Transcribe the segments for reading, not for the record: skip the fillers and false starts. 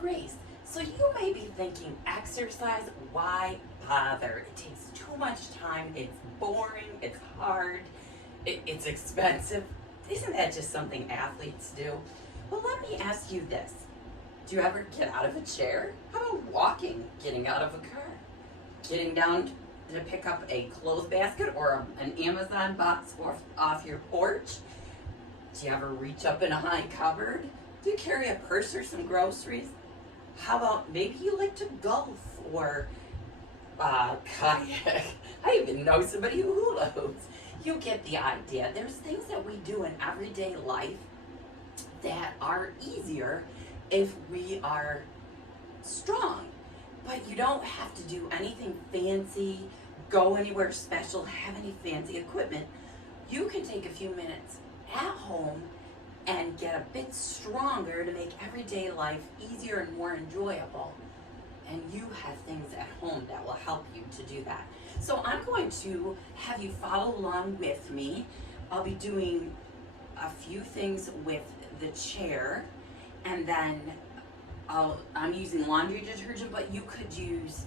Grace. So you may be thinking, exercise, why bother? It takes too much time, it's boring, it's hard, it's expensive. Isn't that just something athletes do? Well, let me ask you this. Do you ever get out of a chair? How about walking, getting out of a car? Getting down to pick up a clothes basket or an Amazon box off your porch? Do you ever reach up in a high cupboard? Do you carry a purse or some groceries? How about maybe you like to golf or kayak? I even know somebody who hula hoops. You get the idea. There's things that we do in everyday life that are easier if we are strong. But you don't have to do anything fancy, go anywhere special, have any fancy equipment. You can take a few minutes at home and get a bit stronger to make everyday life easier and more enjoyable. And you have things at home that will help you to do that. So I'm going to have you follow along with me. I'll be doing a few things with the chair, and then I'm using laundry detergent, but you could use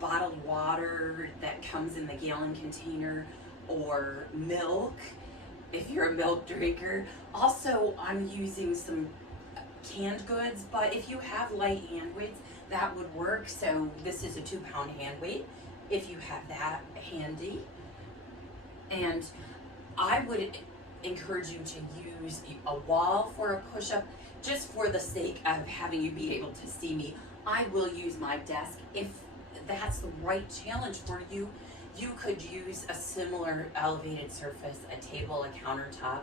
bottled water that comes in the gallon container, or milk if you're a milk drinker. Also, I'm using some canned goods, but if you have light hand weights, that would work. So this is a 2-pound hand weight, if you have that handy. And I would encourage you to use a wall for a push-up, just for the sake of having you be able to see me. I will use my desk. If that's the right challenge for you, you could use a similar elevated surface, a table, a countertop.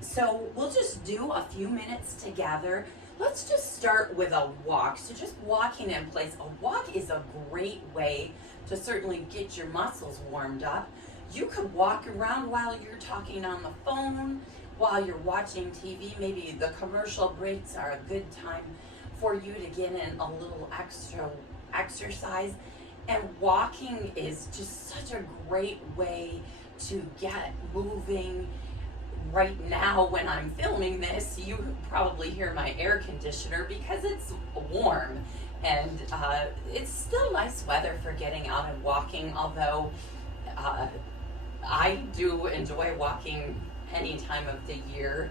So we'll just do a few minutes together. Let's just start with a walk. So just walking in place. A walk is a great way to certainly get your muscles warmed up. You could walk around while you're talking on the phone, while you're watching TV. Maybe the commercial breaks are a good time for you to get in a little extra exercise. And walking is just such a great way to get moving. Right now, when I'm filming this, you probably hear my air conditioner because it's warm. And it's still nice weather for getting out and walking, although I do enjoy walking any time of the year.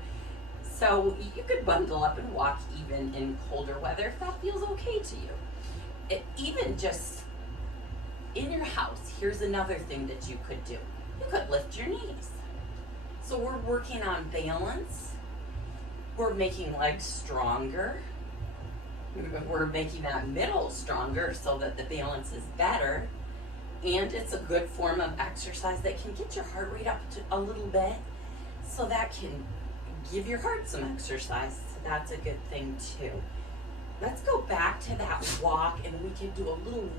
So you could bundle up and walk even in colder weather if that feels okay to you. Even just in your house, here's another thing that you could do. You could lift your knees. So we're working on balance. We're making legs stronger. We're making that middle stronger so that the balance is better. And it's a good form of exercise that can get your heart rate up to a little bit. So that can give your heart some exercise. So that's a good thing too. Let's go back to that walk, and we can do a little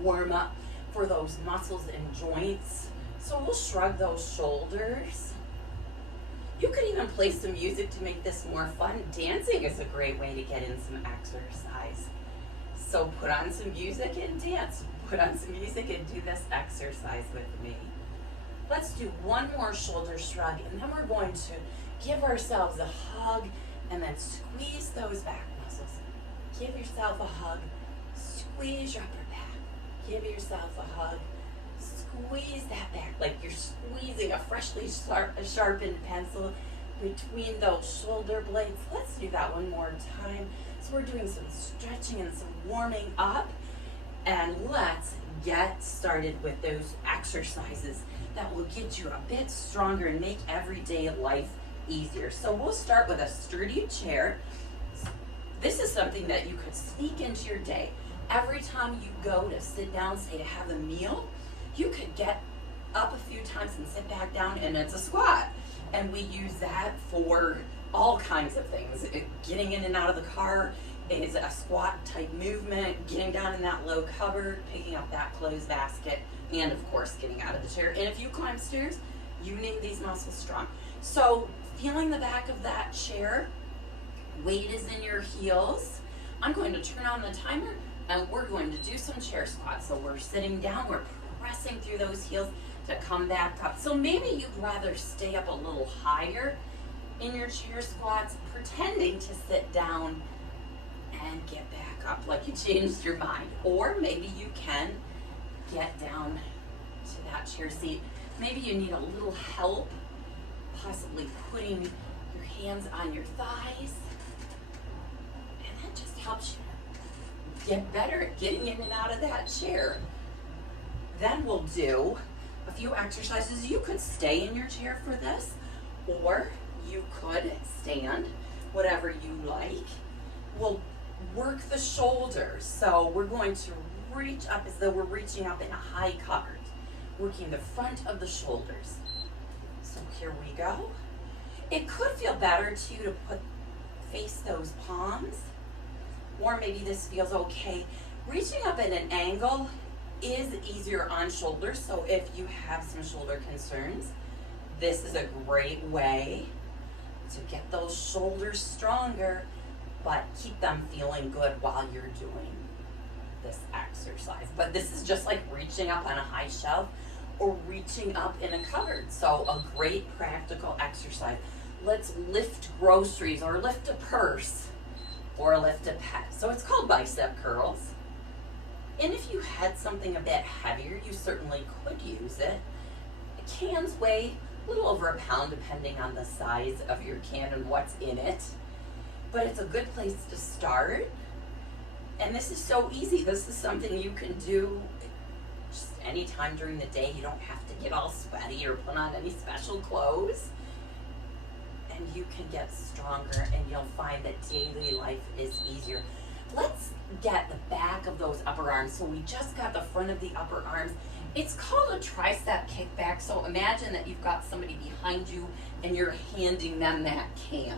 warm up for those muscles and joints. So we'll shrug those shoulders. You could even play some music to make this more fun. Dancing is a great way to get in some exercise. So put on some music and dance. Put on some music and do this exercise with me. Let's do one more shoulder shrug, and then we're going to give ourselves a hug and then squeeze those back muscles. Give yourself a hug, squeeze your upper back. Give yourself a hug, squeeze that back like you're squeezing a freshly sharpened pencil between those shoulder blades. Let's do that one more time. So we're doing some stretching and some warming up, and let's get started with those exercises that will get you a bit stronger and make everyday life easier. So we'll start with a sturdy chair. This is something that you could sneak into your day. Every time you go to sit down, say to have a meal, you could get up a few times and sit back down, and it's a squat. And we use that for all kinds of things. Getting in and out of the car is a squat type movement, getting down in that low cupboard, picking up that clothes basket, and of course getting out of the chair. And if you climb stairs, you need these muscles strong. So feeling the back of that chair, weight is in your heels. I'm going to turn on the timer, and we're going to do some chair squats. So we're sitting down, we're pressing through those heels to come back up. So maybe you'd rather stay up a little higher in your chair squats, pretending to sit down and get back up like you changed your mind. Or maybe you can get down to that chair seat. Maybe you need a little help, possibly putting your hands on your thighs. And that just helps you get better at getting in and out of that chair. Then we'll do a few exercises. You could stay in your chair for this, or you could stand, whatever you like. We'll work the shoulders. So we're going to reach up as though we're reaching up in a high cart, working the front of the shoulders. So here we go. It could feel better too to face those palms, or maybe this feels okay. Reaching up at an angle is easier on shoulders, so if you have some shoulder concerns, this is a great way to get those shoulders stronger, but keep them feeling good while you're doing this exercise. But this is just like reaching up on a high shelf or reaching up in a cupboard. So a great practical exercise. Let's lift groceries or lift a purse or lift a pet. So it's called bicep curls. And if you had something a bit heavier, you certainly could use it. Cans weigh a little over a pound depending on the size of your can and what's in it. But it's a good place to start. And this is so easy. This is something you can do just anytime during the day. You don't have to get all sweaty or put on any special clothes. And you can get stronger, and you'll find that daily life is easier. Let's get the back of those upper arms. So we just got the front of the upper arms. It's called a tricep kickback. So imagine that you've got somebody behind you and you're handing them that can.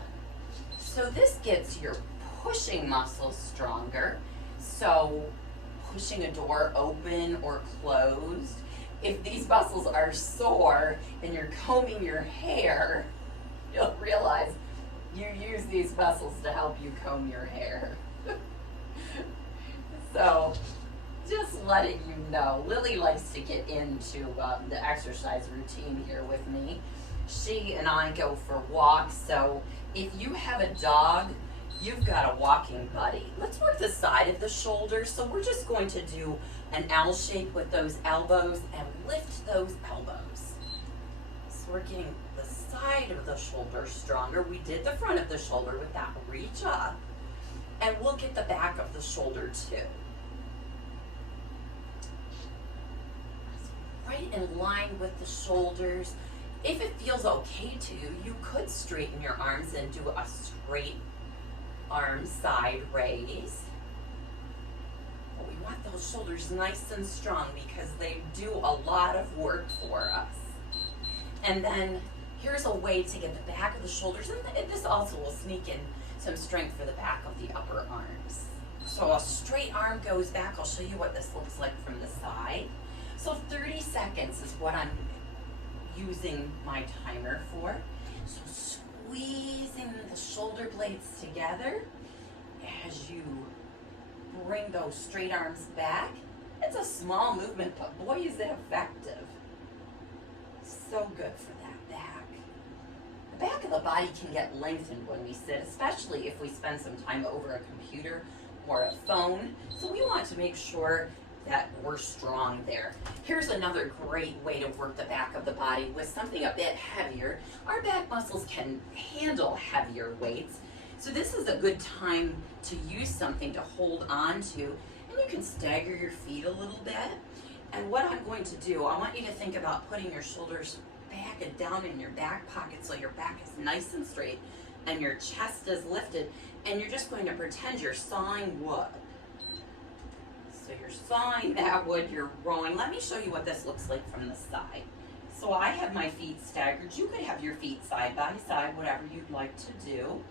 So this gets your pushing muscles stronger. So pushing a door open or closed. If these muscles are sore and you're combing your hair, you'll realize you use these muscles to help you comb your hair. So just letting you know, Lily likes to get into the exercise routine here with me. She and I go for walks, so if you have a dog, you've got a walking buddy. Let's work the side of the shoulders. So we're just going to do an L shape with those elbows and lift those elbows. So we're getting the side of the shoulder stronger. We did the front of the shoulder with that reach up, and we'll get the back of the shoulder too. Right in line with the shoulders. If it feels okay to you, you could straighten your arms and do a straight arm side raise. But we want those shoulders nice and strong because they do a lot of work for us. And then here's a way to get the back of the shoulders, and this also will sneak in some strength for the back of the upper arms. So a straight arm goes back. I'll show you what this looks like from the side. So 30 seconds is what I'm using my timer for. So squeezing the shoulder blades together as you bring those straight arms back. It's a small movement, but boy, is it effective. So good for that back. The back of the body can get lengthened when we sit, especially if we spend some time over a computer or a phone. So we want to make sure that we're strong there. Here's another great way to work the back of the body with something a bit heavier. Our back muscles can handle heavier weights. So this is a good time to use something to hold on to, and you can stagger your feet a little bit. And what I'm going to do, I want you to think about putting your shoulders back and down in your back pocket so your back is nice and straight and your chest is lifted, and you're just going to pretend you're sawing wood. So you're sawing that wood, you're rowing. Let me show you what this looks like from the side. So I have my feet staggered. You could have your feet side by side, whatever you'd like to do.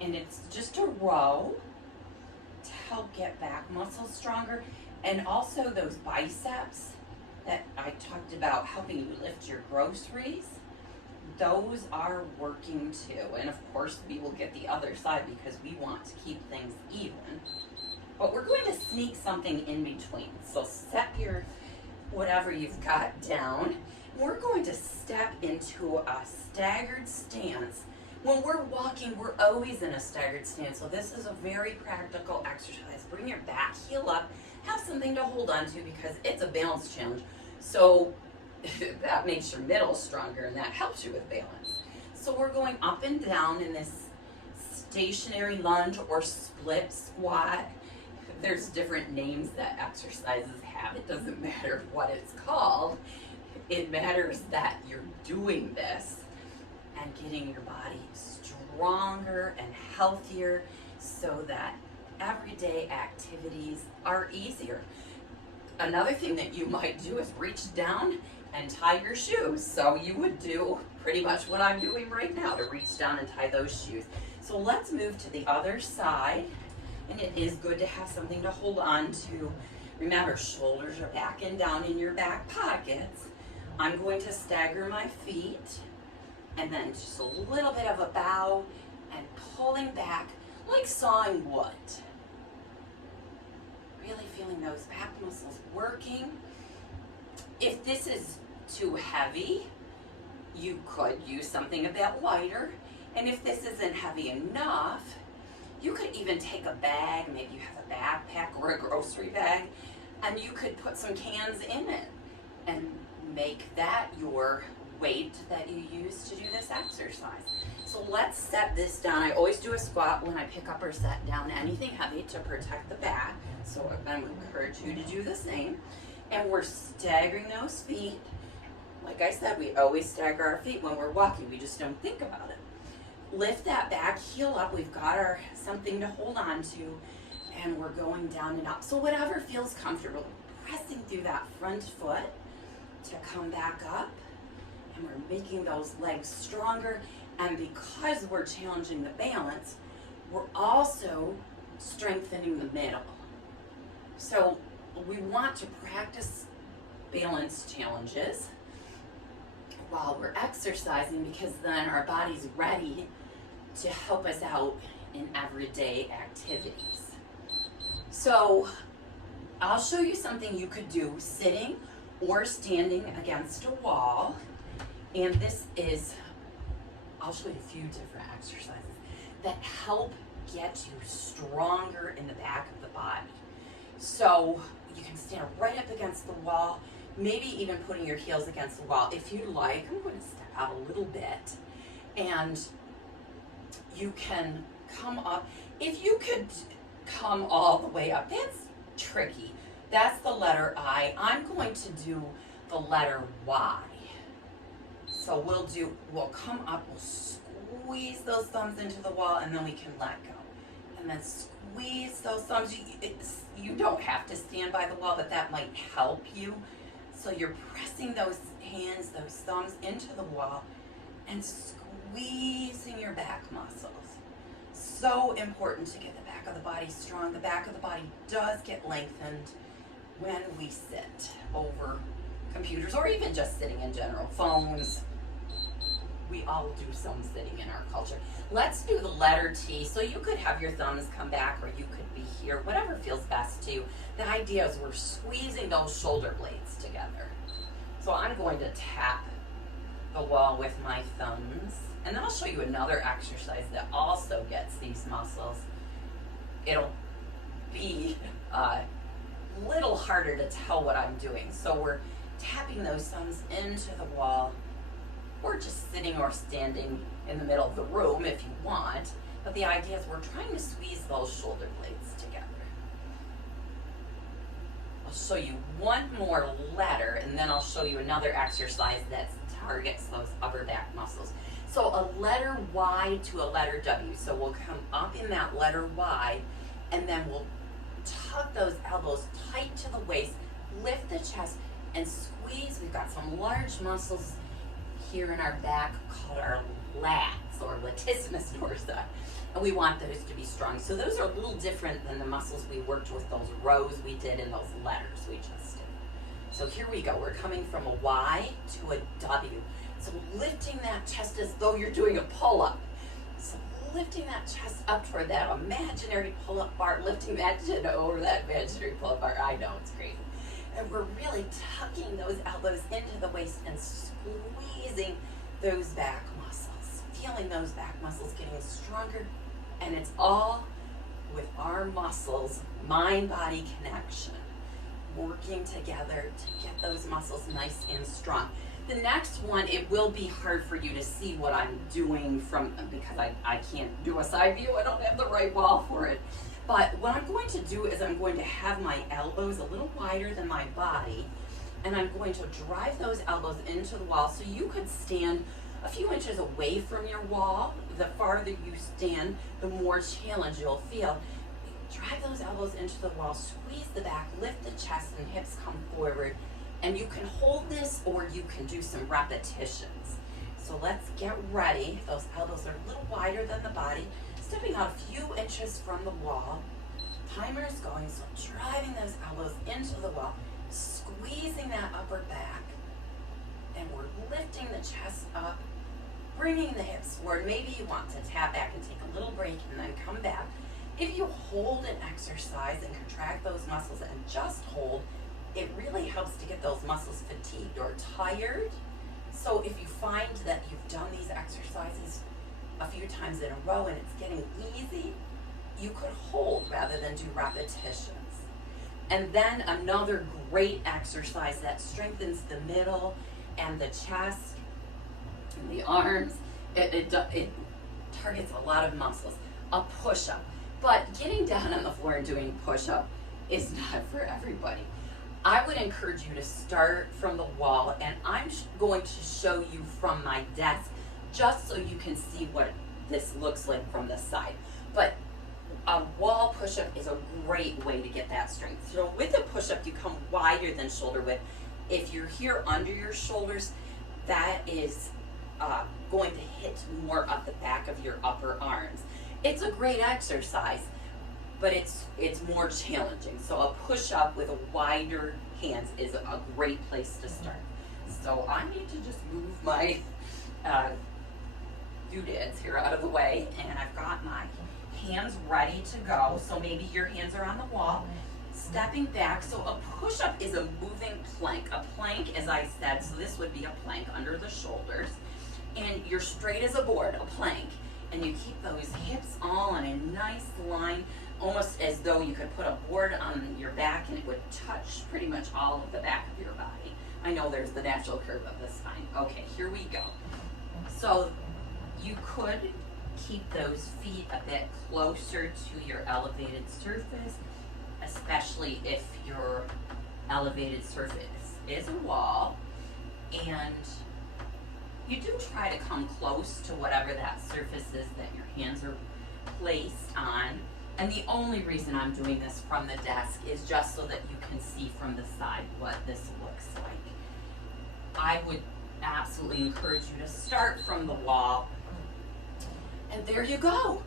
And it's just a row to help get back muscles stronger. And also those biceps that I talked about helping you lift your groceries, those are working too. And of course we will get the other side because we want to keep things even. But we're going to sneak something in between. So set your whatever you've got down. We're going to step into a staggered stance When we're walking, we're always in a staggered stance, so this is a very practical exercise. Bring your back heel up, have something to hold on to because it's a balance challenge. So that makes your middle stronger and that helps you with balance. So we're going up and down in this stationary lunge or split squat. There's different names that exercises have. It doesn't matter what it's called. It matters that you're doing this and getting your body stronger and healthier so that everyday activities are easier. Another thing that you might do is reach down and tie your shoes. So you would do pretty much what I'm doing right now, to reach down and tie those shoes. So let's move to the other side, and it is good to have something to hold on to. Remember, shoulders are back and down in your back pockets. I'm going to stagger my feet, and then just a little bit of a bow and pulling back like sawing wood. Really feeling those back muscles working. If this is too heavy, you could use something a bit lighter. And if this isn't heavy enough, you could even take a bag, maybe you have a backpack or a grocery bag, and you could put some cans in it and make that your weight that you use to do this exercise. So let's set this down. I always do a squat when I pick up or set down anything heavy to protect the back. So I'm going to encourage you to do the same. And we're staggering those feet. Like I said, we always stagger our feet when we're walking. We just don't think about it. Lift that back heel up. We've got our something to hold on to, and we're going down and up. So whatever feels comfortable, pressing through that front foot to come back up, and we're making those legs stronger. And because we're challenging the balance, we're also strengthening the middle. So we want to practice balance challenges while we're exercising, because then our body's ready to help us out in everyday activities. So I'll show you something you could do sitting or standing against a wall. And this is, I'll show you a few different exercises that help get you stronger in the back of the body. So you can stand right up against the wall, maybe even putting your heels against the wall. If you like, I'm going to step out a little bit, and you can come up. If you could come all the way up, that's tricky. That's the letter I. I'm going to do the letter Y. So we'll come up, we'll squeeze those thumbs into the wall, and then we can let go. And then squeeze those thumbs. You don't have to stand by the wall, but that might help you. So you're pressing those hands, those thumbs into the wall and squeezing your back muscles. So important to get the back of the body strong. The back of the body does get lengthened when we sit over computers or even just sitting in general, phones. We all do some sitting in our culture. Let's do the letter T. So you could have your thumbs come back, or you could be here, whatever feels best to you. The idea is we're squeezing those shoulder blades together. So I'm going to tap the wall with my thumbs, and then I'll show you another exercise that also gets these muscles. It'll be a little harder to tell what I'm doing. So we're tapping those thumbs into the wall, or just sitting or standing in the middle of the room if you want. But the idea is we're trying to squeeze those shoulder blades together. I'll show you one more letter, and then I'll show you another exercise that targets those upper back muscles. So a letter Y to a letter W. So we'll come up in that letter Y, and then we'll tuck those elbows tight to the waist, lift the chest, and squeeze. We've got some large muscles here in our back called our lats, or latissimus dorsi, and we want those to be strong. So those are a little different than the muscles we worked with, those rows we did and those letters we just did. So here we go. We're coming from a Y to a W. So lifting that chest as though you're doing a pull-up. So lifting that chest up toward that imaginary pull-up bar, lifting that chin over that imaginary pull-up bar. I know, it's crazy. And we're really tucking those elbows into the waist and squeezing those back muscles. feeling those back muscles getting stronger, and it's all with our muscles, mind-body connection, working together to get those muscles nice and strong. The next one, it will be hard for you to see what I'm doing because I can't do a side view. I don't have the right wall for it. But what I'm going to do is I'm going to have my elbows a little wider than my body, and I'm going to drive those elbows into the wall. So you could stand a few inches away from your wall. The farther you stand, the more challenge you'll feel. Drive those elbows into the wall, squeeze the back, lift the chest and hips come forward. And you can hold this or you can do some repetitions. So let's get ready. Those elbows are a little wider than the body. Stepping out a few inches from the wall. Timer is going, so driving those elbows into the wall, squeezing that upper back, and we're lifting the chest up, bringing the hips forward. Maybe you want to tap back and take a little break and then come back. If you hold an exercise and contract those muscles and just hold, it really helps to get those muscles fatigued or tired. So if you find that you've done these exercises a few times in a row and it's getting easy, you could hold rather than do repetitions. And then another great exercise that strengthens the middle and the chest and the arms, it targets a lot of muscles. A push-up. But getting down on the floor and doing push-up is not for everybody. I would encourage you to start from the wall, and I'm going to show you from my desk just so you can see what this looks like from the side. But a wall push-up is a great way to get that strength. So with a push-up, you come wider than shoulder width. If you're here under your shoulders, that is going to hit more of the back of your upper arms. It's a great exercise, but it's more challenging. So a push-up with a wider hands is a great place to start. So I need to just move my doodads here out of the way, and I've got my hands ready to go. So maybe your hands are on the wall, stepping back. So a push-up is a moving plank. A plank, as I said, so this would be a plank under the shoulders, and you're straight as a board, a plank. And you keep those hips all in a nice line, almost as though you could put a board on your back and it would touch pretty much all of the back of your body. I know there's the natural curve of the spine. Okay, here we go. So you could keep those feet a bit closer to your elevated surface, especially if your elevated surface is a wall, and you do try to come close to whatever that surface is that your hands are placed on. And the only reason I'm doing this from the desk is just so that you can see from the side what this looks like. I would absolutely encourage you to start from the wall. And there you go.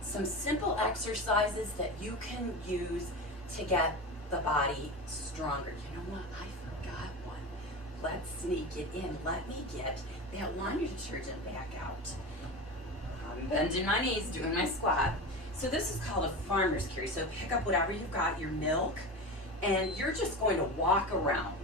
Some simple exercises that you can use to get the body stronger. You know what? I forgot one. Let's sneak it in. Let me get that laundry detergent back out. I'm bending my knees, doing my squat. So this is called a farmer's carry. So pick up whatever you've got, your milk, and you're just going to walk around.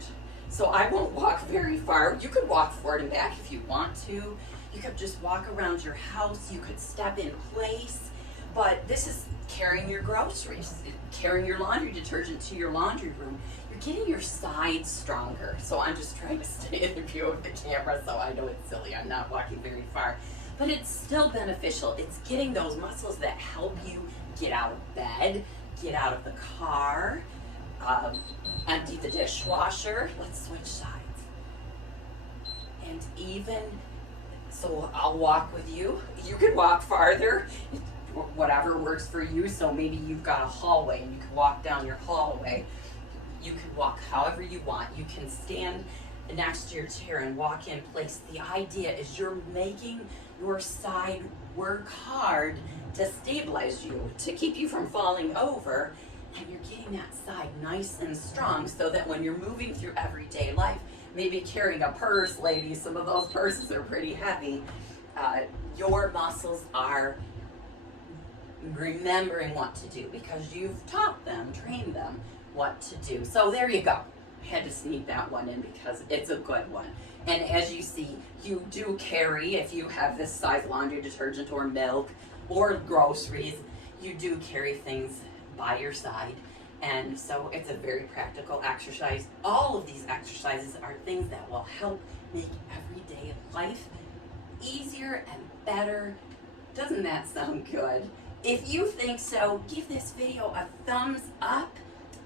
So I won't walk very far. You could walk forward and back if you want to. You could just walk around your house. You could step in place. But this is carrying your groceries, carrying your laundry detergent to your laundry room. You're getting your sides stronger. So I'm just trying to stay in the view of the camera, so I know it's silly. I'm not walking very far. But it's still beneficial. It's getting those muscles that help you get out of bed, get out of the car, empty the dishwasher. Let's switch sides. And even, so I'll walk with you. You could walk farther, whatever works for you. So maybe you've got a hallway and you can walk down your hallway. You can walk however you want. You can stand next to your chair and walk in place. The idea is you're making your side work hard to stabilize you, to keep you from falling over, and you're getting that side nice and strong so that when you're moving through everyday life, maybe carrying a purse, ladies, some of those purses are pretty heavy, your muscles are remembering what to do because you've taught them, trained them what to do. So there you go. had to sneak that one in because it's a good one. And as you see, you do carry, if you have this size laundry detergent or milk or groceries, you do carry things by your side. And so it's a very practical exercise. All of these exercises are things that will help make everyday life easier and better. Doesn't that sound good? If you think so, give this video a thumbs up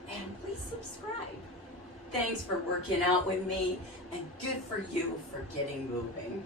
and please subscribe. Thanks for working out with me, and good for you for getting moving.